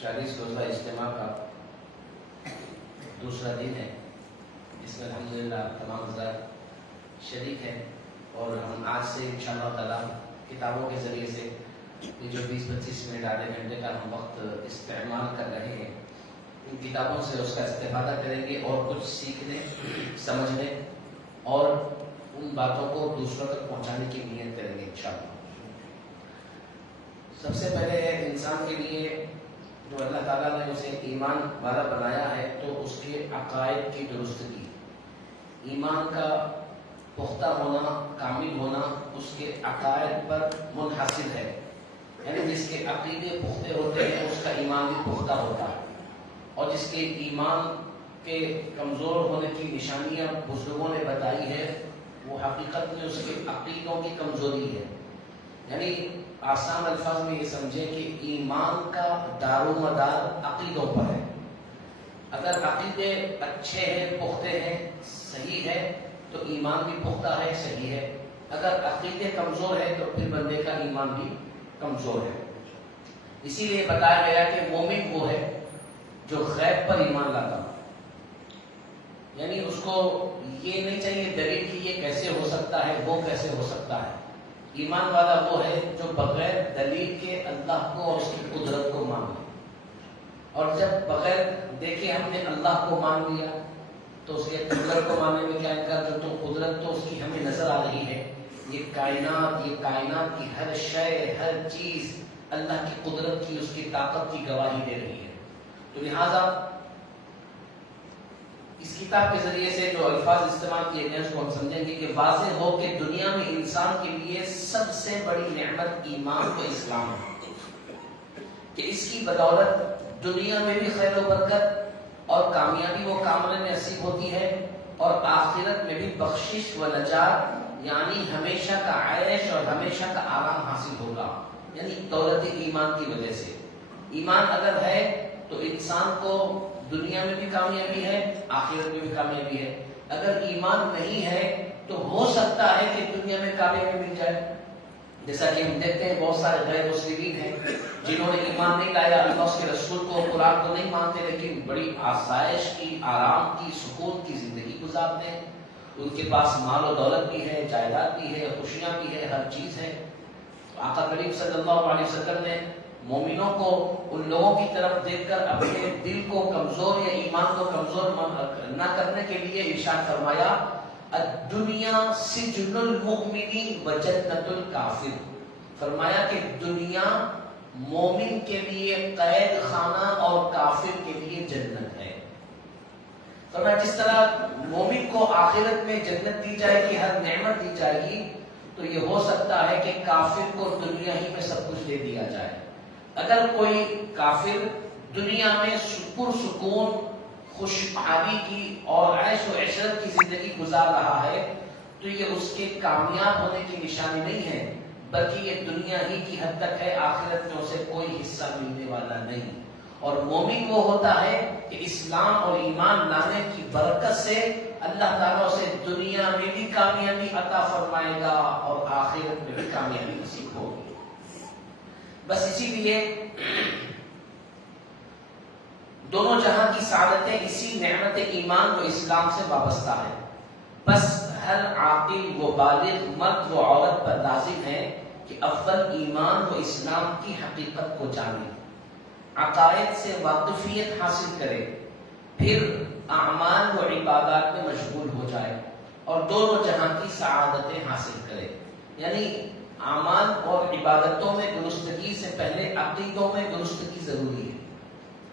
40 روزہ اجتماع کا دوسرا دن ہے، جس میں الحمدللہ تمام حضرات شریک ہیں، اور ہم آج سے انشاءاللہ تعالیٰ کتابوں کے ذریعے سے یہ جو 20-25 منٹ آدھے گھنٹے کا ہم وقت استعمال کر رہے ہیں، ان کتابوں سے اس کا استفادہ کریں گے اور کچھ سیکھنے، سمجھنے اور ان باتوں کو دوسروں تک پہنچانے کی نیت کریں گے انشاءاللہ۔ سب سے پہلے انسان کے لیے جو اللہ تعالیٰ نے اسے ایمان والا بنایا ہے تو اس کے عقائد کی درستگی، ایمان کا پختہ ہونا، کامل ہونا اس کے عقائد پر منحصر ہے، یعنی جس کے عقیدے پختے ہوتے ہیں اس کا ایمان بھی پختہ ہوتا ہے، اور جس کے ایمان کے کمزور ہونے کی نشانیاں بزرگوں نے بتائی ہے وہ حقیقت میں اس کے عقیدوں کی کمزوری ہے۔ یعنی آسان الفاظ میں یہ سمجھے کہ ایمان کا دار و مدار عقیدوں پر ہے۔ اگر عقیدے اچھے ہیں، پختے ہیں، صحیح ہے تو ایمان بھی پختہ ہے، صحیح ہے۔ اگر عقیدے کمزور ہے تو پھر بندے کا ایمان بھی کمزور ہے۔ اسی لیے بتایا گیا کہ مومن وہ ہے جو غیب پر ایمان لاتا ہو، یعنی اس کو یہ نہیں چاہیے دلیل کہ یہ کیسے ہو سکتا ہے، وہ کیسے ہو سکتا ہے۔ ایمان والا وہ ہے جو بغیر دلیل کے اللہ کو اور اس کی قدرت کو مان لے، اور جب بغیر دیکھے ہم نے اللہ کو مان لیا تو اس کے قدرت کو ماننے میں کیا انکار؟ تو قدرت تو اس کی ہمیں نظر آ رہی ہے، یہ کائنات کی ہر شے، ہر چیز اللہ کی قدرت کی، اس کی طاقت کی گواہی دے رہی ہے۔ تو لہٰذا اس کتاب کے ذریعے سے جو الفاظ استعمال کیے گئے اس کو ہم سمجھیں گے کہ واضح ہو کہ دنیا میں انسان کے لیے سب سے بڑی نعمت ایمان و اسلام ہے، کہ اس کی بدولت دنیا میں بھی خیر و برکت اور کامیابی و کامل نصیب ہوتی ہے، اور آخرت میں بھی بخشش و نجات، یعنی ہمیشہ کا عیش اور ہمیشہ کا آرام حاصل ہوگا، یعنی دولت ایمان کی وجہ سے۔ ایمان اگر ہے تو انسان کو دنیا میں بھی کامیابی ہے، آخرت میں بھی کامیابی ہے۔ اگر ایمان نہیں ہے تو ہو سکتا ہے کہ دنیا میں کامیابی مل جائے، جیسا کہ ہم دیکھتے ہیں بہت سارے غیر مسلمین ہیں جنہوں نے ایمان نہیں لایا، اللہ اس کے رسول کو، قرآن کو نہیں مانتے، لیکن بڑی آسائش کی، آرام کی، سکون کی زندگی گزارتے ہیں۔ ان کے پاس مال و دولت بھی ہے، جائیداد بھی ہے، خوشیاں بھی ہے، ہر چیز ہے۔ آقا کریم صلی اللہ علیہ وسلم نے مومنوں کو ان لوگوں کی طرف دیکھ کر اپنے دل کو کمزور یا ایمان کو کمزور نہ کرنے کے لیے ارشاد فرمایا، الدنیا سجن المؤمن و جنت الکافر، فرمایا کہ دنیا مومن کے لیے قید خانہ اور کافر کے لیے جنت ہے۔ فرمایا جس طرح مومن کو آخرت میں جنت دی جائے گی، ہر نعمت دی جائے گی، تو یہ ہو سکتا ہے کہ کافر کو دنیا ہی میں سب کچھ دے دیا جائے۔ اگر کوئی کافر دنیا میں پرسکون، خوشحالی کی اور عیش و عشرت کی زندگی گزار رہا ہے تو یہ اس کے کامیاب ہونے کی نشانی نہیں ہے، بلکہ یہ دنیا ہی کی حد تک ہے، آخرت میں اسے کوئی حصہ ملنے والا نہیں۔ اور مومن وہ ہوتا ہے کہ اسلام اور ایمان لانے کی برکت سے اللہ تعالیٰ اسے دنیا میں بھی کامیابی عطا فرمائے گا اور آخرت میں بھی کامیابی نصیب ہوگی۔ بس اسی لیے دونوں جہاں کی سعادتیں اسی نعمت ایمان و اسلام سے وابستہ ہے۔ بس ہر عاقل و بالغ مرد و عورت پر لازم ہے کہ اول ایمان و اسلام کی حقیقت کو جانے، عقائد سے واقفیت حاصل کرے، پھر اعمال و عبادات میں مشغول ہو جائے اور دونوں جہاں کی سعادتیں حاصل کرے۔ یعنی اعمال اور عبادتوں میں درستگی سے پہلے عقیدوں میں درستگی ضروری ہے۔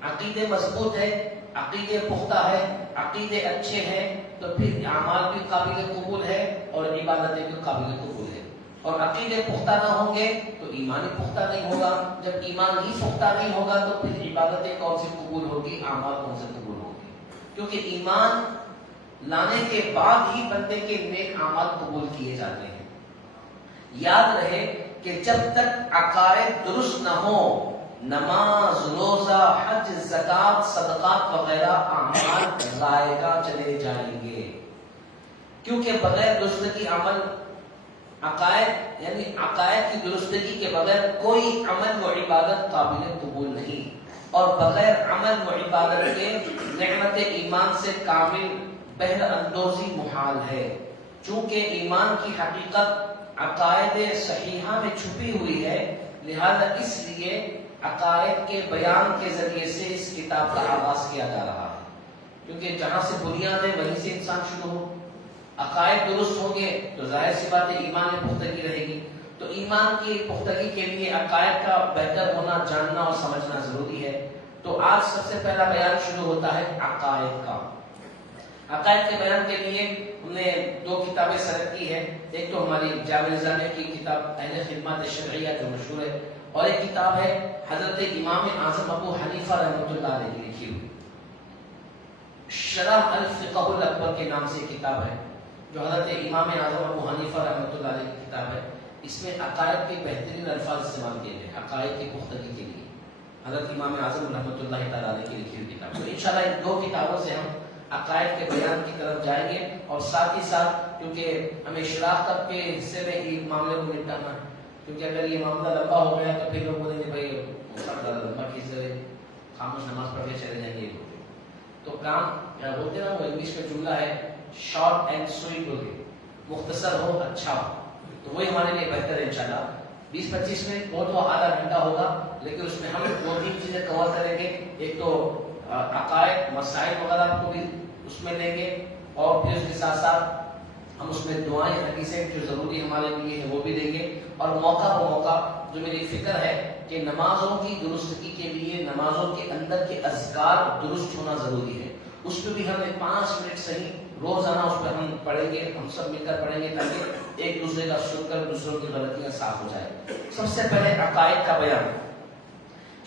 عقیدے مضبوط ہے، عقیدے پختہ ہے، عقیدے اچھے ہیں تو پھر اعمال بھی قابل قبول ہے اور عبادتیں بھی قابل قبول ہے۔ اور عقیدے پختہ نہ ہوں گے تو ایمان ہی پختہ نہیں ہوگا، جب ایمان ہی پختہ نہیں ہوگا تو پھر عبادتیں کون سی قبول ہوگی، اعمال کون سے قبول ہوگی؟ کیونکہ ایمان لانے کے بعد ہی بندے کے نیک اعمال قبول کیے جاتے ہیں۔ یاد رہے کہ جب تک عقائد درست نہ ہو، نماز، روزہ، حج، زکوٰۃ، صدقات وغیرہ اعمال ضائع چلے جائیں گے، کیونکہ بغیر درستگی عمل، عقائد یعنی عقائد کی درستگی کے بغیر کوئی عمل و عبادت قابل قبول نہیں۔ اور بغیر عمل و عبادت کے نعمت ایمان سے کامل بہر اندوزی محال ہے، چونکہ ایمان کی حقیقت عقائد صحیحہ میں چھپی ہوئی ہے، لہذا اس لیے عقائد کے بیان کے ذریعے سے اس کتاب کا آغاز کیا جا رہا ہے، کیونکہ جہاں سے بنیاد ہے وہیں سے انسان شروع ہو۔ عقائد درست ہوں گے تو ظاہر سی بات ہے ایمان میں پختگی رہے گی، تو ایمان کی پختگی کے لیے عقائد کا بہتر ہونا، جاننا اور سمجھنا ضروری ہے۔ تو آج سب سے پہلا بیان شروع ہوتا ہے عقائد کا۔ عقائد کے بیان کے لیے ہم نے 2 کتابیں سلیکٹ کی ہے، ایک تو ہماری جامع نظامیہ کی کتاب اہل خدمات شرعیہ جو مشہور ہے، اور ایک کتاب ہے حضرت امام اعظم ابو حنیفہ رحمۃ اللہ علیہ کی لکھی ہوئی شرح الفقہ الاکبر کے نام سے ایک کتاب ہے، جو حضرت امام اعظم ابو حنیفہ رحمۃ اللہ علیہ کی کتاب ہے۔ اس میں عقائد کے بہترین الفاظ استعمال کیے گئے عقائد کی پختگی کے لیے، حضرت امام اعظم رحمۃ اللہ تعالیٰ علیہ کی لکھی ہوئی کتاب۔ تو انشاءاللہ ان 2 کتابوں سے ہم عقائد کے بیان کی طرف جائیں گے، اور ساتھ ہی ساتھ کیونکہ ہمیں اشراق تک کے حصے میں ہی معاملے کو نپٹانا ہے، کیونکہ اگر یہ معاملہ لمبا ہو گیا تو پھر لوگ بولیں گے بھائی لمبا کس طرح خاموش نماز پڑھ کے چلے جائیں گے۔ تو کام کیا بولتے ہیں نا، وہ انگلش میں جملہ ہے شارٹ اینڈ سویٹ، بولے مختصر ہو اچھا ہو، تو وہی ہمارے لیے بہتر ہے انشاءاللہ۔ 20-25 منٹ بہت ہو آدھا گھنٹہ ہوگا، لیکن اس میں ہم 2-3 چیزیں کور کریں گے، ایک تو عقائد مسائل وغیرہ کو بھی اس میں لیں گے، اور پھر اس کے ساتھ ساتھ ہم اس میں دعائیں حدیثیں جو ضروری ہمارے لیے ہے وہ بھی دیں گے، اور موقع بہ موقع جو میری فکر ہے کہ نمازوں کی درستگی کے لیے نمازوں کے اندر کے اذکار درست ہونا ضروری ہے، اس پہ بھی ہم 5 منٹ صحیح روزانہ اس پہ ہم پڑھیں گے، ہم سب مل کر پڑھیں گے، تاکہ ایک دوسرے کا سن کر دوسروں کی غلطیاں صاف ہو جائے۔ سب سے پہلے عقائد کا بیان،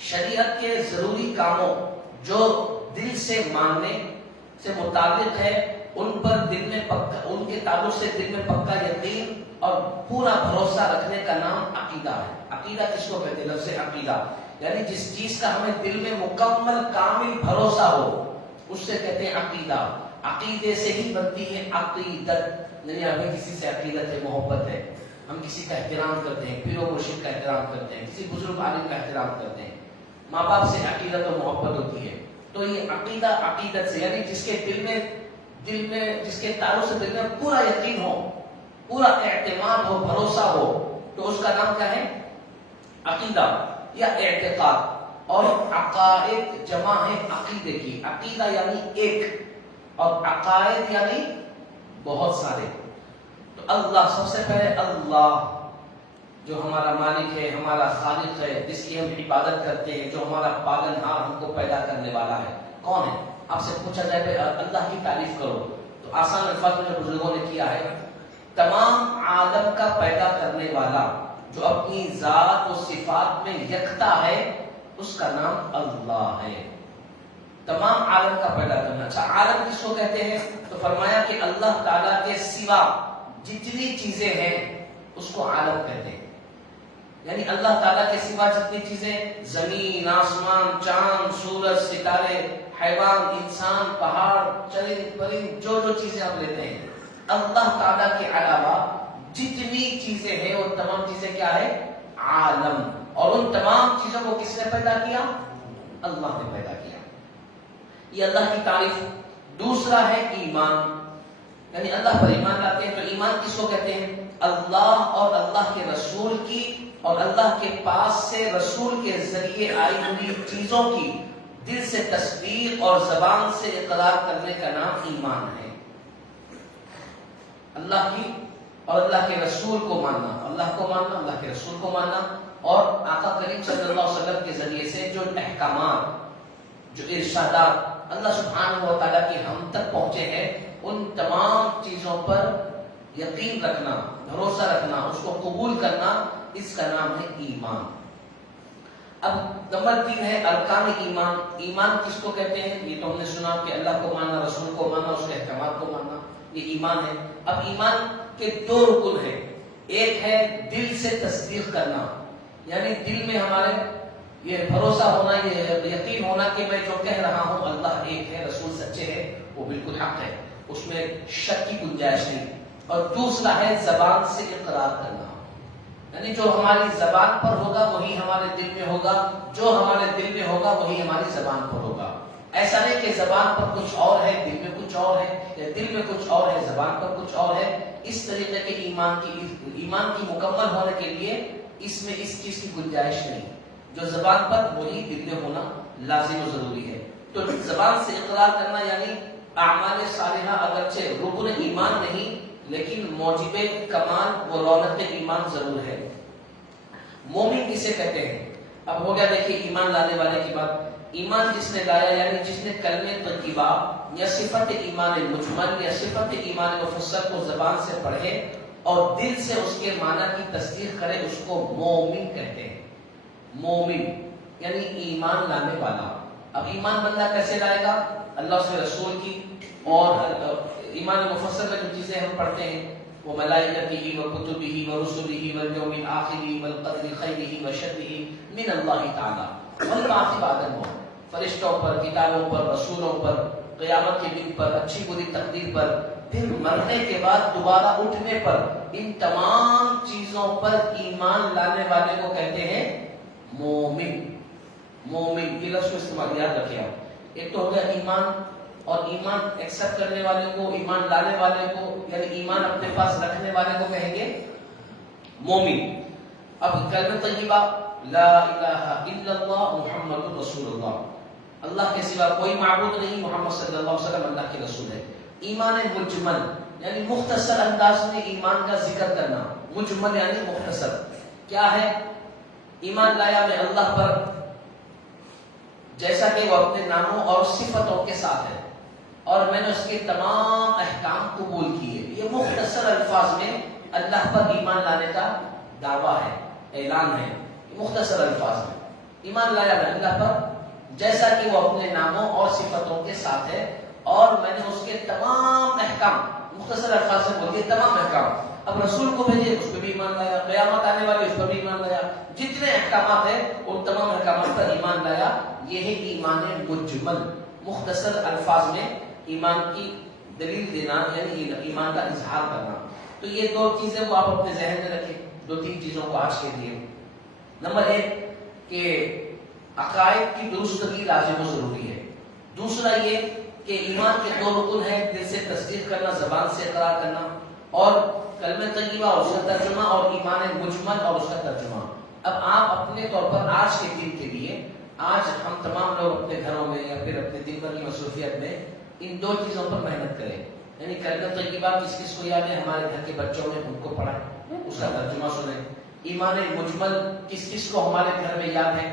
شریعت کے ضروری کاموں جو دل سے ماننے سے متعلق ہے، ان پر دل میں پکا، ان کے تعلق سے دل میں پکا یقین اور پورا بھروسہ رکھنے کا نام عقیدہ ہے۔ عقیدہ کس کو کہتے ہیں؟ لفظ عقیدہ یعنی جس چیز کا ہمیں دل میں مکمل کامل بھروسہ ہو، اس سے کہتے ہیں عقیدہ۔ عقیدے سے ہی بنتی ہے عقیدت، یعنی ہمیں کسی سے عقیدت ہے، محبت ہے، ہم کسی کا احترام کرتے ہیں، پیر و مرشد کا احترام کرتے ہیں، کسی بزرگ عالم کا احترام کرتے ہیں، ماں باپ سے عقیدت و محبت ہوتی ہے۔ تو یہ عقیدہ عقیدت سے، یعنی جس کے دل میں جس کے تعلق سے دل میں پورا یقین ہو، پورا اعتماد ہو، بھروسہ ہو، تو اس کا نام کیا ہے؟ عقیدہ یا اعتقاد۔ اور عقائد جمع ہے عقیدے کی، عقیدہ یعنی ایک اور عقائد یعنی بہت سارے۔ تو اللہ، سب سے پہلے اللہ جو ہمارا مالک ہے، ہمارا خالق ہے، جس کی ہم عبادت کرتے ہیں، جو ہمارا پالنہار ہم کو پیدا کرنے والا ہے، کون ہے؟ آپ سے پوچھا جائے کہ اللہ کی تعریف کرو تو آسان الفاظ میں جو بزرگوں نے کیا ہے، تمام عالم کا پیدا کرنے والا جو اپنی ذات و صفات میں یکتا ہے، اس کا نام اللہ ہے۔ تمام عالم کا پیدا کرنا۔ اچھا، عالم کس کو کہتے ہیں؟ تو فرمایا کہ اللہ تعالیٰ کے سوا جتنی چیزیں ہیں اس کو عالم کہتے ہیں، یعنی اللہ تعالیٰ کے سوا جتنی چیزیں، زمین، آسمان، چاند، سورج، ستارے، حیوان، انسان، پہاڑ، چرند پرند، جو چیزیں آپ لیتے ہیں، اللہ تعالیٰ کے علاوہ جتنی چیزیں ہیں وہ تمام چیزیں کیا ہے؟ عالم۔ اور ان تمام چیزوں کو کس نے پیدا کیا؟ اللہ نے پیدا کیا۔ یہ اللہ کی تعریف۔ دوسرا ہے ایمان، یعنی اللہ پر ایمان لاتے ہیں۔ تو ایمان کس کو کہتے ہیں؟ اللہ اور اللہ کے رسول کی اور اللہ کے پاس سے رسول کے ذریعے آئی ہوئی چیزوں کی دل سے تصدیق اور زبان سے اقرار کرنے کا نام ایمان ہے۔ اللہ کی اور اللہ کے رسول کو ماننا، اللہ کو ماننا، اللہ کے رسول کو ماننا، اور آقا کریم صلی اللہ علیہ وسلم کے ذریعے سے جو احکامات، جو ارشادات اللہ سبحانہ و تعالیٰ کی ہم تک پہنچے ہیں، ان تمام چیزوں پر یقین رکھنا، بھروسہ رکھنا، اس کو قبول کرنا، اس کا نام ہے ایمان۔ اب نمبر 3 ہے ارکان ایمان۔ ایمان کس کو کہتے ہیں؟ یہ تو ہم نے سنا کہ اللہ کو ماننا، رسول کو ماننا، اس کے احکامات کو ماننا، یہ ایمان ہے۔ اب ایمان کے 2 رکن ہیں۔ ایک ہے دل سے تصدیق کرنا، یعنی دل میں ہمارے یہ بھروسہ ہونا، یہ یقین ہونا کہ میں جو کہہ رہا ہوں اللہ ایک ہے، رسول سچے ہے، وہ بالکل حق ہے، اس میں شک کی گنجائش نہیں۔ اور دوسرا ہے زبان سے اقرار کرنا، یعنی جو ہماری زبان پر ہوگا وہی ہمارے دل میں ہوگا، جو ہمارے دل میں ہوگا وہی ہماری زبان پر ہوگا۔ ایسا نہیں کہ زبان پر کچھ اور ہے دل میں کچھ اور ہے، یا دل میں کچھ اور ہے زبان پر کچھ اور ہے۔ اس طریقے کے ایمان کی مکمل ہونے کے لیے اس میں اس چیز کی گنجائش نہیں، جو زبان پر وہی دل میں ہونا لازم و ضروری ہے۔ تو زبان سے اقرار کرنا یعنی اعمال صالحہ اگرچہ رکن ایمان نہیں لیکن موجب کمال و رونق ایمان ضرور ہے۔ مومن کسے کہتے ہیں؟ اب ہو گیا دیکھیے ایمان لانے والے کی بات۔ ایمان جس نے لایا یعنی جس نے کلمہ طیبہ یا صفت ایمان مجمل یا صفت ایمان مفصل کو زبان سے پڑھے اور دل سے اس کے معنی کی تصدیق کرے، اس کو مومن کہتے ہیں۔ مومن یعنی ایمان لانے والا۔ اب ایمان بندہ کیسے لائے گا؟ اللہ سے رسول کی اور ایمان مفصل میں جو چیزیں ہم پڑھتے ہیں وہ ملائکتہ و کتبہ و رسلہ والیوم الآخر والقدر خیرہ و شرہ من اللہ تعالی والبعث بعد الموت، فرشتوں پر، کتابوں پر، رسولوں پر، قیامت کے دن پر، اچھی بری تقدیر پر، پھر مرنے کے بعد دوبارہ اٹھنے پر، ان تمام چیزوں پر ایمان لانے والے کو کہتے ہیں مومن۔ مومن یہ لفظ کو استعمال یاد رکھیں آپ۔ ایک تو ہو گیا ایمان، اور ایمان ایکسپٹ کرنے والے کو، ایمان لانے والے کو یعنی ایمان اپنے پاس رکھنے والے کو کہیں گے مومن۔ اب کلمہ طیبہ لا الہ الا اللہ محمد رسول اللہ، اللہ کے سوا کوئی معبود نہیں، محمد صلی اللہ علیہ وسلم اللہ کے رسول ہے۔ ایمان مجمل یعنی مختصر انداز میں ایمان کا ذکر کرنا، مجمل یعنی مختصر۔ کیا ہے؟ ایمان لایا میں اللہ پر جیسا کہ وہ اپنے ناموں اور صفتوں کے ساتھ ہے، اور میں نے اس کے تمام احکام قبول کیے۔ یہ مختصر الفاظ میں اللہ پر ایمان لانے کا دعویٰ ہے، اعلان ہے۔ مختصر الفاظ میں ایمان لایا میں اللہ پر جیسا کہ وہ اپنے ناموں اور صفتوں کے ساتھ ہے، اور میں نے اس کے تمام احکام، مختصر الفاظ میں بولیے تمام احکام۔ اب رسول کو بھیجے اس پہ بھی ایمان لایا، قیامت آنے والے اس پر بھی ایمان لایا، جتنے احکامات ہیں ان تمام احکامات پر ایمان لایا۔ یہ ہے ایمان مجمل، مختصر الفاظ میں ایمان کی دلیل دینا یعنی ایمان کا اظہار کرنا۔ تو یہ دو چیزیں وہ آپ اپنے ذہن میں رکھیں، دو تین چیزوں کو آج کے لیے۔ نمبر ایک کہ عقائد کی درستگی لازم و ضروری ہے۔ دوسرا یہ کہ ایمان کے دو رکن ہیں، دل سے تصدیق کرنا، زبان سے اقرار کرنا، اور کلمہ طیبہ اور اس کا ترجمہ، اور ایمان مجمل اور اس کا ترجمہ۔ اب آپ اپنے طور پر آج کے دن کے لیے، آج ہم تمام لوگ اپنے گھروں میں یا پھر اپنے دن بھر کی مصروفیت میں ان دو چیزوں پر محنت کریں، یعنی کلمہ طیبہ کس کس کو یاد ہے؟ ہمارے گھر کے بچوں میں ان کو پڑھائیں، اس کا ترجمہ سنیں۔ ایمان مجمل کس کس کو ہمارے گھر میں یاد ہے،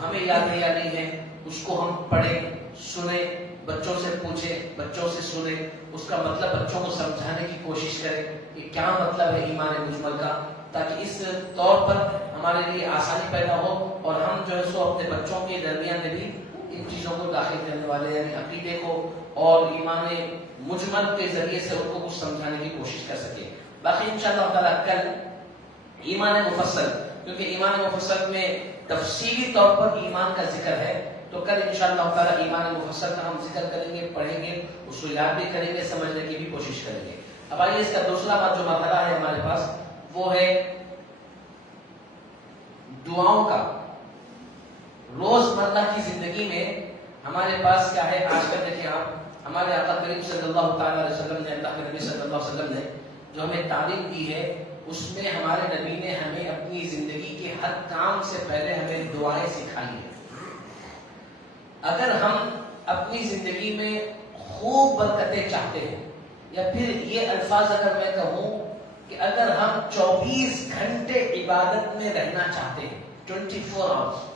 ہمیں یاد ہے یا نہیں ہے، اس کو ہم پڑھیں، سنیں، بچوں سے پوچھیں، بچوں سے سنیں، اس کا مطلب بچوں کو سمجھانے کی کوشش کریں کہ کیا مطلب ہے ایمان مجمل کا، تاکہ اس طور پر ہمارے لیے آسانی پیدا ہو، اور ہم جو ہے سو اپنے بچوں کے درمیان میں بھی ان چیزوں کو داخل کرنے والے یعنی عقیدے کو اور ایمان مجمل کے ذریعے سے ان کو کچھ سمجھانے کی کوشش کر سکے۔ باقی انشاءاللہ تعالیٰ کل ایمان مفصل، کیونکہ ایمان مفصل میں تفصیلی طور پر ایمان کا ذکر ہے، تو کل انشاءاللہ تعالیٰ ایمان مفصل کا ہم ذکر کریں گے، پڑھیں گے، اس کو یاد بھی کریں گے، سمجھنے کی بھی کوشش کریں گے۔ اب آئیے اس کا دوسرا جو مرحلہ ہے ہمارے پاس وہ ہے دعاؤں کا۔ روزمرہ کی زندگی میں ہمارے پاس کیا ہے؟ آج کل دیکھیں آپ، ہمارے آقا کریم صلی اللہ تعالیٰ علیہ وسلم نے، اللہ کے نبی صلی اللہ علیہ وسلم نے جو ہمیں تعلیم دی ہے، اس میں ہمارے نبی نے ہمیں اپنی زندگی کے ہر کام سے پہلے ہمیں دعائیں سکھائی ہیں۔ اگر ہم اپنی زندگی میں خوب برکتیں چاہتے ہیں، یا پھر یہ الفاظ اگر میں کہوں کہ اگر ہم 24 گھنٹے عبادت میں رہنا چاہتے ہیں، 24 آورس،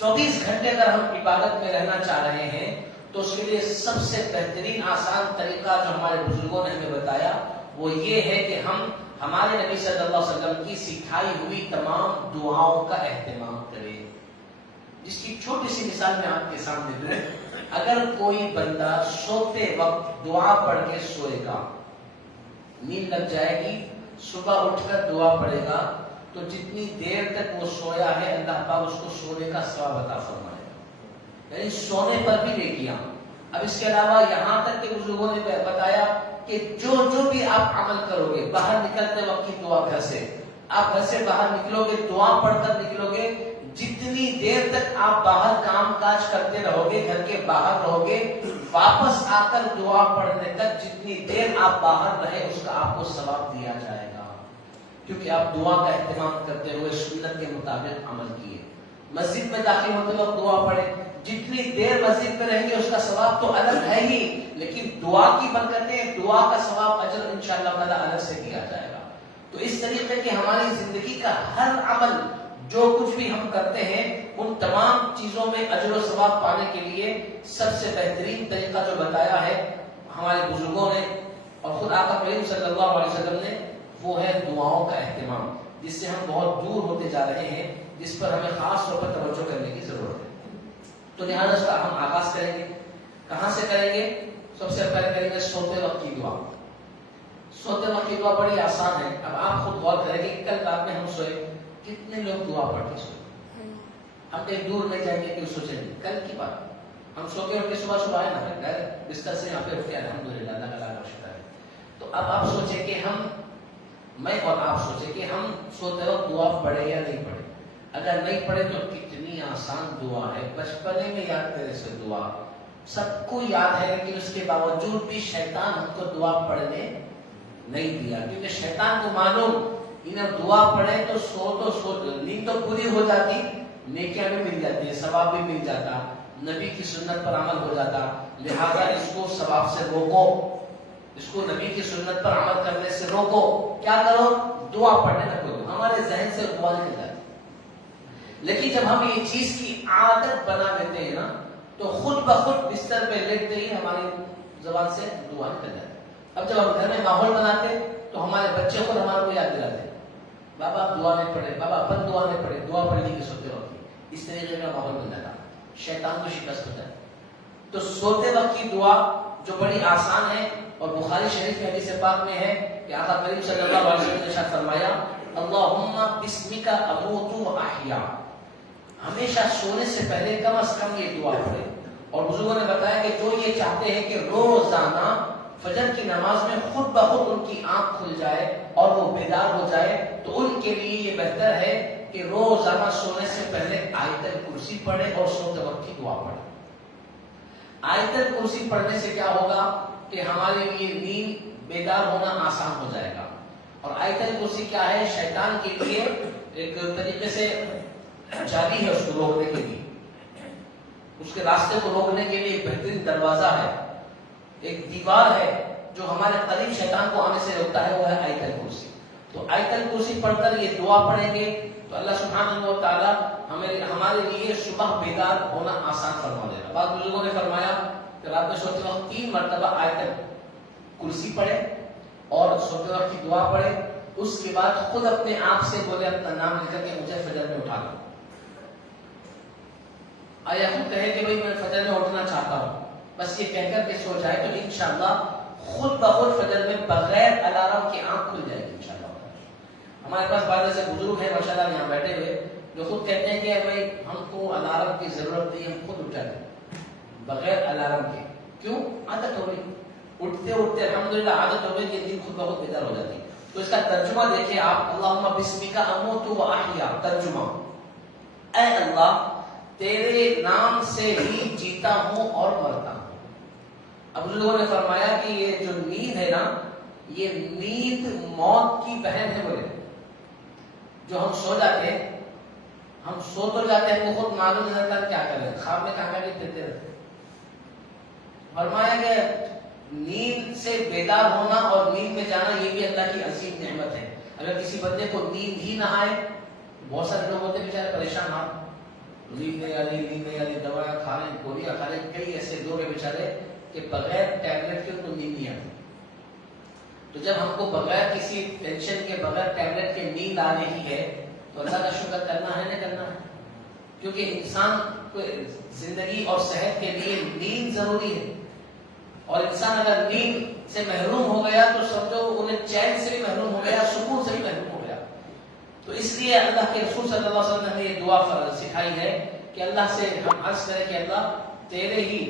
24 گھنٹے اگر ہم عبادت میں رہنا چاہ رہے ہیں، تو اس کے لیے سب سے بہترین آسان طریقہ جو ہمارے بزرگوں نے ہمیں بتایا وہ یہ ہے کہ ہم ہمارے نبی صلی اللہ علیہ وسلم کی سکھائی ہوئی تمام دعاؤں کا اہتمام کریں۔ جس کی چھوٹی سی مثال میں آپ کے سامنے دوں، اگر کوئی بندہ سوتے وقت دعا پڑھ کے سوئے گا، نیند لگ جائے گی، صبح اٹھ کر دعا پڑھے گا، تو جتنی دیر تک وہ سویا ہے اللہ پاک اس کو سونے کا ثواب عطا فرمائے گا، یعنی سونے پر بھی نیکیاں۔ اب اس کے علاوہ یہاں تک کہ بزرگوں نے بتایا کہ جو بھی آپ عمل کرو گے، باہر نکلتے وقت کی دعا گھر سے، آپ گھر سے باہر نکلو گے دعا پڑھ کر نکلو گے، جتنی دیر تک آپ باہر کام کاج کرتے رہو گے، گھر کے باہر رہو گے، واپس آ کر دعا پڑھنے تک جتنی دیر آپ باہر رہے اس کا آپ کو ثواب دیا جائے گا، کیونکہ آپ دعا کا اہتمام کرتے ہوئے سنت کے مطابق عمل کیے۔ مسجد میں داخل ہوتے وقت دعا پڑھے، جتنی دیر مسجد میں رہیں گے اس کا ثواب تو الگ ہے ہی، لیکن دعا کی برکتیں، دعا کا ثواب اجر انشاءاللہ تعالیٰ الگ سے دیا جائے گا۔ تو اس طریقے کہ ہماری زندگی کا ہر عمل جو کچھ بھی ہم کرتے ہیں ان تمام چیزوں میں اجر و ثواب پانے کے لیے سب سے بہترین طریقہ جو بتایا ہے ہمارے بزرگوں نے اور خود آقا کریم صلی اللہ علیہ وسلم نے، وہ ہے دعاؤں کا اہتمام، جس سے ہم بہت دور ہوتے جا رہے ہیں، جس پر ہمیں خاص طور پر توجہ کرنے کی ضرورت ہے۔ تو لہٰذا اس کا ہم آغاز کریں گے، کہاں سے کریں گے؟ سب سے پہلے کریں گے سوتے وقت کی دعا۔ سوتے وقت کی دعا بڑی آسان ہے۔ اب آپ خود غور کریں گے کل رات میں ہم سوئے، کتنے لوگ دعا پڑھ کے سوئے؟ ہم کہیں دور نہیں جائیں گے کہ سوچیں گے کل کی بات، ہم سو کے اٹھ کے صبح آئے نا بستر سے یہاں پہ اٹھ کے الحمدللہ اللہ کا شکر ہے۔ تو اب آپ سوچیں کہ میں اور آپ سوچیں کہ ہم سوتے وقت دعا پڑھے یا نہیں پڑھے۔ اگر نہیں پڑھے تو کتنی آسان دعا ہے، بچپنے میں یاد کرے سے دعا سب کو یاد ہے، لیکن اس کے باوجود بھی شیطان ہم کو دعا پڑھنے نہیں دیا، کیونکہ شیطان کو معلوم انہیں دعا پڑھے تو سو نیند تو پوری ہو جاتی، نیکیاں بھی مل جاتی ہے، ثواب بھی مل جاتا، نبی کی سنت پر عمل ہو جاتا، لہذا اس کو ثواب سے روکو، اس کو نبی کی سنت پر عمل کرنے سے روکو۔ کیا کرو؟ دعا پڑھنے نہ کرو، ہمارے ذہن سے دعا نکل جاتی۔ لیکن جب ہم یہ چیز کی عادت بنا لیتے ہیں نا تو خود بخود بستر پہ لیٹتے ہی ہماری زبان سے دعا نکل جاتی۔ اب جب ہم گھر میں ماحول بناتے تو ہمارے بچے خود ہمارے کو یاد دلاتے، بابا آپ دعا نہیں پڑھے، بابا اپن دعا نہیں پڑھے، دعا پڑھنے کی سوتے وقت اس طریقے کا ماحول بن جاتا، شیطان کو شکست ہو جائے۔ تو سوتے وقت کی دعا جو بڑی آسان ہے اور بخاری شریف میں حدیث پاک میں ہے کہ آقا کریم صلی اللہ علیہ وسلم نے ارشاد فرمایا اللہم بسمک اموت و احیا، ہمیشہ سونے سے پہلے کم از کم یہ دعا پڑھے۔ اور بزرگوں نے بتایا کہ جو یہ چاہتے ہیں کہ روزانہ فجر کی نماز میں خود بخود ان کی آنکھ کھل جائے اور وہ بیدار ہو جائے تو ان کے لیے یہ بہتر ہے کہ روزانہ سونے سے پہلے آیت الکرسی پڑھے اور سوتے وقت کی دعا پڑھے۔ آیت الکرسی پڑھنے سے کیا ہوگا کہ ہمارے لیے نیند بیدار ہونا آسان ہو جائے گا، اور آیت الکرسی کیا ہے؟ شیطان کے لیے ایک طریقے سے جالی ہے، اس کو روکنے کے لیے، اس کے راستے کو روکنے کے لیے ایک بہترین دروازہ ہے، ایک دیوار ہے جو ہمارے قریب شیطان کو آنے سے روکتا ہے، وہ ہے آیت الکرسی۔ تو آیت الکرسی پڑھ کر یہ دعا پڑھیں گے تو اللہ سبحانہ و تعالیٰ ہمارے لیے صبح بیدار ہونا آسان فرما دے گا۔ بعض بزرگوں نے فرمایا کہ رات میں سوتے وقت 3 مرتبہ آیت الکرسی پڑھے اور سوتے وقت کی دعا پڑھے، اس کے بعد خود اپنے آپ سے بولے، اپنا نام لے کر کے مجھے فجر میں اٹھا دو۔ آیا خود کہے کہ بھئی میں فجر میں اٹھنا چاہتا ہوں، بس یہ کہہ کر کے سو جائے تو انشاءاللہ خود بخود فجر میں بغیر الارم کی آنکھ کھل جائے گی انشاءاللہ۔ ہمارے پاس بعض ایسے بزرگ ہیں ماشاءاللہ یہاں بیٹھے ہوئے جو خود کہتے ہیں کہ بھئی ہم کو الارم کی ضرورت نہیں، ہم خود اٹھ جاتے ہیں بغیر الارم کے۔ کیوں؟ عادت ہو گئی، اٹھتے اٹھتے الحمدللہ عادت ہو گئی کہ دن خود بخود بیدار ہو جاتی ہے۔ تو اس کا ترجمہ دیکھیں آپ، اللہم بسمک اموت و احیا، ترجمہ اے اللہ تیرے نام سے ہی جیتا ہوں اور مرتا ہوں۔ اب لوگوں نے فرمایا کہ یہ جو نیند ہے نا، یہ نیند موت کی بہن ہے، بولے جو ہم سو جاتے ہیں، ہم سو تو جاتے ہیں، وہ خود معلوم نہیں رہتا کیا کریں، خواب میں کہاں کہیں پھرتے رہتے۔ فرمایا کہ نیند سے بیدار ہونا اور نیند میں جانا یہ بھی اللہ کی عظیم نعمت ہے۔ اگر کسی بندے کو نیند ہی نہ آئے، بہت سارے لوگ ہوتے بیچارے پریشان، نیند نہیں آ رہی، نیند نہیں آ رہی، دوائیں کھا رہے ہیں، گولیاں کھا رہے ہیں، کئی ایسے لوگ ہیں بیچارے کہ بغیر ٹیبلٹ کے ان کو نیند نہیں آتی۔ تو جب ہم کو بغیر کسی ٹینشن کے، بغیر ٹیبلٹ کے نیند آ رہی ہے تو اللہ کا شکر کرنا ہے نہ کرنا ہے، کیونکہ انسان کو زندگی اور صحت کے لیے نیند ضروری ہے، اور انسان اگر نیند سے محروم ہو گیا تو سمجھو انہیں چین سے بھی محروم ہو گیا، سکون سے بھی محروم ہو گیا۔ تو اس لیے اللہ کے رسول صلی اللہ علیہ وسلم نے یہ دعا سکھائی ہے کہ اللہ سے ہم عرض کریں کہ اللہ تیرے ہی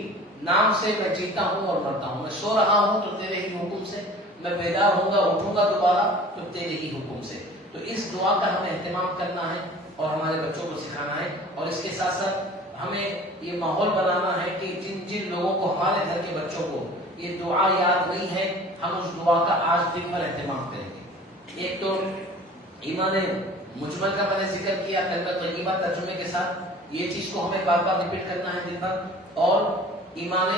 نام سے میں جیتا ہوں اور مرتا ہوں، میں سو رہا ہوں تو تیرے ہی حکم سے، میں بیدار ہوں گا اٹھوں گا دوبارہ تو تیرے ہی حکم سے۔ تو اس دعا کا ہمیں اہتمام کرنا ہے اور ہمارے بچوں کو سکھانا ہے، اور اس کے ساتھ ساتھ ہمیں یہ ماحول بنانا ہے کہ جن جن لوگوں کو، ہمارے گھر کے بچوں کو یہ دعا یاد نہیں ہے، ہم اس دعا کا آج دن بھر اہتمام کریں گے۔ ایک تو ایمان مجمل کا میں نے ذکر کیا کلمہ طیبہ ترجمے کے ساتھ، یہ چیز کو ہمیں بار بار ریپیٹ کرنا ہے دن بھر، اور ایمان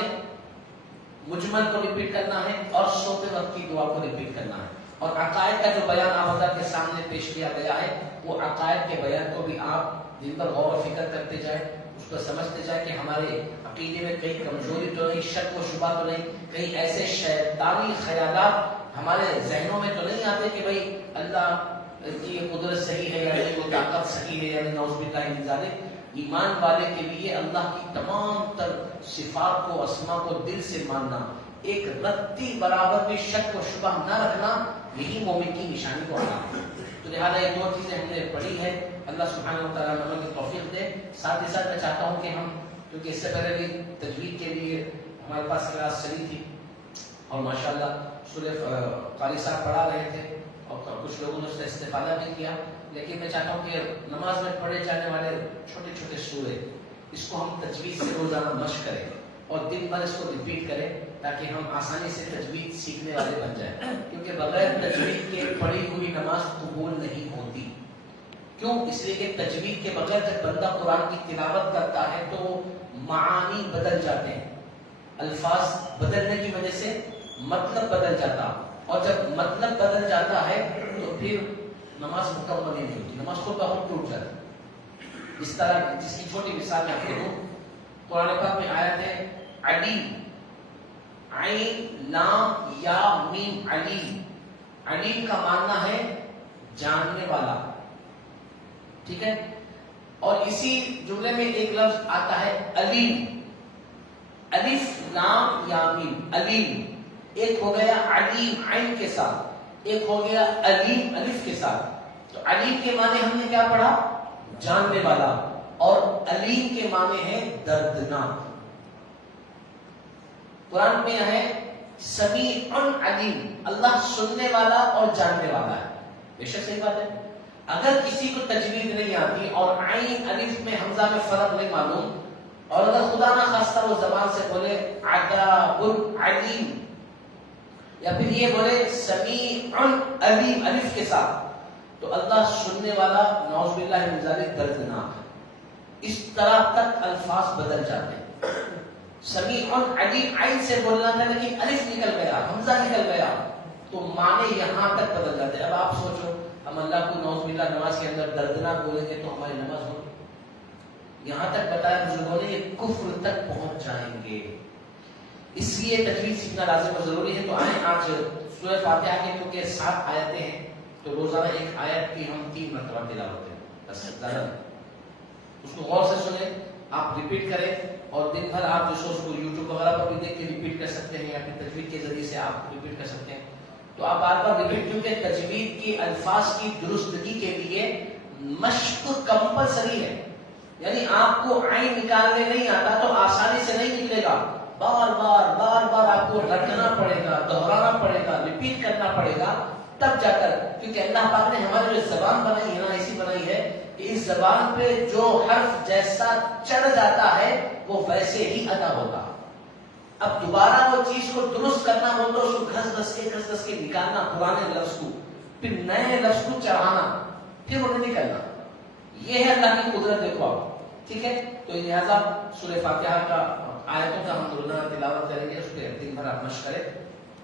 مجمل کو ریپیٹ کرنا ہے، اور سوتے وقت کی دعا کو ریپیٹ کرنا ہے، اور عقائد کا جو بیان آپ حضرات کے سامنے پیش کیا گیا ہے، وہ عقائد کے بیان کو بھی آپ دن بھر غور و فکر کرتے جائیں، اس کو سمجھتے جائیں کہ ہمارے عقیدے میں کہیں کمزوری تو نہیں، شک و شبہ تو نہیں، کہیں ایسے شیطانی خیالات ہمارے ذہنوں میں تو نہیں آتے کہ بھئی اللہ کی یہ قدرت صحیح ہے یا نہیں، وہ طاقت صحیح ہے یا نہیں، نعوذ باللہ من ذالک۔ ایمان والے کے لیے اللہ کی تمام تر صفات کو، اسما کو دل سے ماننا، ایک رتی برابر بھی شک و شبہ نہ رکھنا، یہی مومن کی نشانی کو آنا ہے۔ تو لہٰذا یہ دو چیزیں ہم نے پڑھی ہے، اللہ سبحانہ و تعالیٰ ہمیں کی توفیق دے۔ ساتھ ہی ساتھ میں چاہتا ہوں کہ ہم، کیونکہ اس سے پہلے بھی تجوید کے لیے ہمارے پاس کلاس چلی تھی، اور ماشاءاللہ سورہ قاری صاحب پڑھا رہے تھے، اور کچھ لوگوں نے اس سے استفادہ بھی کیا، لیکن میں چاہتا ہوں کہ نماز میں پڑھے جانے والے چھوٹے چھوٹے سورے، اس کو ہم تجوید سے روزانہ مشق کریں اور دن بھر اس کو ریپیٹ کریں، تاکہ ہم آسانی سے تجوید سیکھنے والے بن جائیں، کیونکہ بغیر تجوید کے پڑھی ہوئی نماز قبول نہیں ہوتی۔ کیوں؟ اس لیے کہ تجوید کے بغیر جب بندہ قرآن کی تلاوت کرتا ہے تو معانی بدل جاتے ہیں، الفاظ بدلنے کی وجہ سے مطلب بدل جاتا، اور جب مطلب بدل جاتا ہے تو پھر نماز مکمل ہی نہیں ہوتی، نماز خود بخود ٹوٹ جاتی۔ اس طرح جس کی چھوٹی مثال میں آپ کو دوں، قرآن پاک میں آیت ہے علیم، عین لام یا میم، علیم۔ علیم کا معنی ہے جاننے والا، ٹھیک ہے؟ اور اسی جملے میں ایک لفظ آتا ہے علیم، الف لام یا میم، علیم۔ ایک ہو گیا علیم عین کے ساتھ، ایک ہو گیا علیم الف کے ساتھ۔ تو علیم کے معنی ہم نے کیا پڑھا؟ جاننے والا، اور علیم کے معنی ہے دردناک۔ قرآن میں ہے سمیع علیم، اللہ سننے والا اور جاننے والا ہے۔ بے شک صحیح بات ہے۔ اگر کسی کو تجوید نہیں آتی اور عین الف میں حمزہ میں فرق نہیں معلوم، اور اگر خدا نہ خواستہ وہ زبان سے بولے عذاب علیم، یا پھر یہ بولے سمیع علیم الف کے ساتھ، تو اللہ سننے والا، نعوذ باللہ من ذالک، دردناک ہے۔ اس طرح تک الفاظ بدل جاتے ہیں۔ سمیع علیم عین سے بولنا تھا لیکن الف نکل گیا، حمزہ نکل گیا، تو معنی یہاں تک بدل جاتے ہیں۔ اب آپ سوچو، ہم اللہ کو نعوذ باللہ نماز کے اندر دردناک بولیں گے تو ہماری نماز ہوگی؟ یہاں تک بتایا بزرگوں نے، یہ کفر تک پہنچ جائیں گے۔ اس لیے تجوید سیکھنا لازم اور ضروری ہے۔ تو آئیں آج سورہ فاتحہ کے کیونکہ 7 آیتیں ہیں، تو روزانہ ایک آیت کی ہم 3 مرتبہ تلاوت کریں، بس زیادہ نہیں۔ اس کو غور سے سنیں، آپ ریپیٹ کریں، اور دن بھر آپ جو اس کو یوٹیوب وغیرہ پر بھی دیکھ کے ریپیٹ کر سکتے ہیں، یا پھر تجوید کے ذریعے سے آپ ریپیٹ کر سکتے ہیں۔ تو آپ بار بار ریپیٹ، کیونکہ تجوید کی الفاظ کی درستگی کے لیے مشق کمپلسری ہے۔ یعنی آپ کو عین نکالنے نہیں آتا تو آسانی سے نہیں نکلے گا، بار بار آپ کو رکھنا پڑے گا، دہرانا پڑے گا، ریپیٹ کرنا پڑے گا، تب جا کر، کیونکہ اللہ پاک نے ہماری جو زبان بنائی ہے نا، ایسی بنائی ہے کہ اس زبان پہ جو حرف جیسا چڑھ جاتا ہے وہ ویسے ہی ادا ہوتا۔ اب دوبارہ وہ چیز کو درست کرنا ہو تو اس کو گھس گھس کے نکالنا، پرانے لفظ کو، پھر نئے لفظ کو چڑھانا، پھر انہیں نکلنا۔ یہ ہے اللہ کی قدرت، دیکھو آپ، ٹھیک ہے؟ تو لہٰذا سورہ فاتحہ کا آیتوں کا ہم روزانہ تلاوت کریں گے، اس پہ دن بھر آپ مشق کریں۔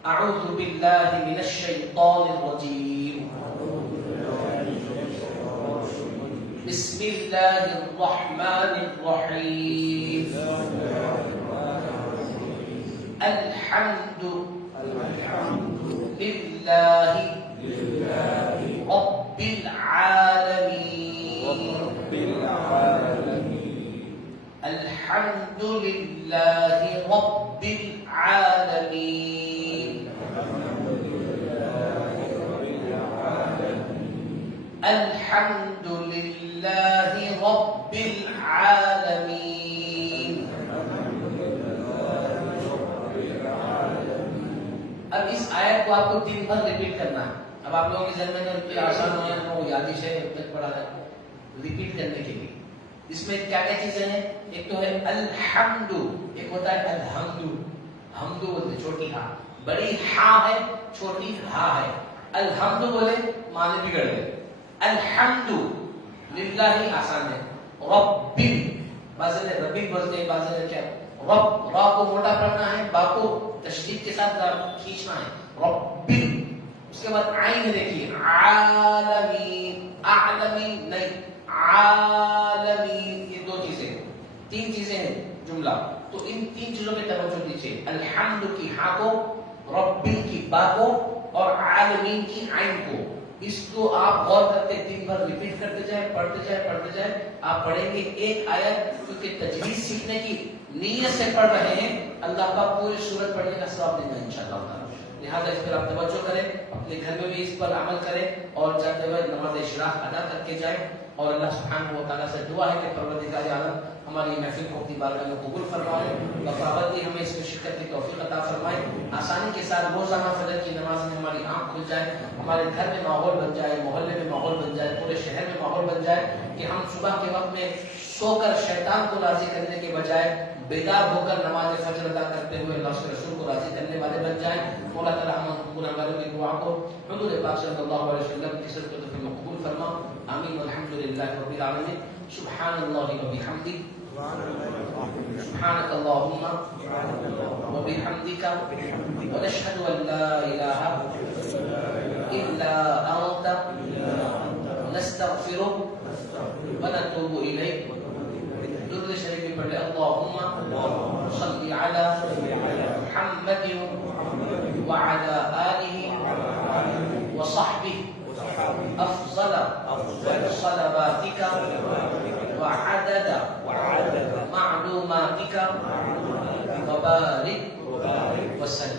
اعوذ باللہ من الشیطان الرجیم، بسم اللہ الرحمن الرحیم، الحمد للہ رب العالمین، الحمد للہ رب العالمین، الحمد للہ رب العالمین۔ اب اس آیت کو آپ کو 3 بار ریپیٹ کرنا ہے۔ اب آپ لوگوں کے ذہن میں آسان ہو ہے وہ یادش ہے تک پڑھا ہے ریپیٹ کرنے کے لیے. اس میں کیا کیا چیزیں ہیں؟ ایک تو ہے الحمد، ایک ہوتا ہے الحمد، حمد بولتے چھوٹی ہاں، بڑی ہاں ہے چھوٹی ہاں ہے. الحمد بولے معنی بگڑ گئے. الحمد للہ ہی آسان ہے. رب، بعض نے ربی بولتے ہیں، بعض نے کیا رب، را کو موٹا پڑھنا ہے، با کو تشدید کے ساتھ کھینچنا ہے. رب، اس کے بعد عین دیکھیے عالمین، عالمین نہیں عالمین، یہ دو چیزیں، تین چیزیں ہیں جملہ. تو ان تین چیزوں پہ توجہ دیجیے. الحمد کی ہاں کو، رب کی با کو، اور عالمین کی عین کو. اس کو آپ غور کرتے دن بھر ریپیٹ کرتے جائیں، پڑھتے جائیں پڑھتے جائیں. آپ پڑھیں گے ایک آیت کیونکہ تجوید سیکھنے کی نیت سے پڑھ رہے ہیں، اللہ کا پوری سورت پڑھنے کا ثواب دیں گے انشاءاللہ تعالی. لہٰذا اس پر آپ توجہ کریں، اپنے گھر میں بھی اس پر عمل کریں اور جاتے ہوئے نماز اشراق ادا کر کے جائیں. اور اللہ سبحانہ و تعالیٰ سے دعا ہے کہ پروردگار عالم ہماری محفل کو اپنی بارگاہ میں قبول فرمائے، بفرابتی ہمیں اس میں شرکت کی توفیق عطا فرمائے. آسانی کے ساتھ روزانہ فجر کی نماز میں ہماری آنکھ کھل جائے، ہمارے گھر میں ماحول بن جائے، محلے میں ماحول بن جائے، پورے شہر میں ماحول بن جائے کہ ہم صبح کے وقت میں سو کر شیطان کو راضی کرنے کے بجائے بیدار ہو کر نماز فجر ادا کرتے ہوئے اللہ کے رسول کو راضی کرنے والے بن جائیں. مولا تعالیٰ ہم گناہ گاروں کی دعا کو حضور پاک صلی اللہ علیہ وسلم کی صدقۃ میں قبول فرما. آمین والحمد للہ رب العالمین. سبحان اللہ و بحمدہ، سبحانک اللہم و بحمدک، ونشہد ان لا الہ الا انت، نستغفرک ونتوب الیک. درود شریف بھی پڑھ لے. اللہم صلی علی محمد وعلی آلہ وصحبہ افضل صلواتک وعدد معلوماتک وبارک وسلم.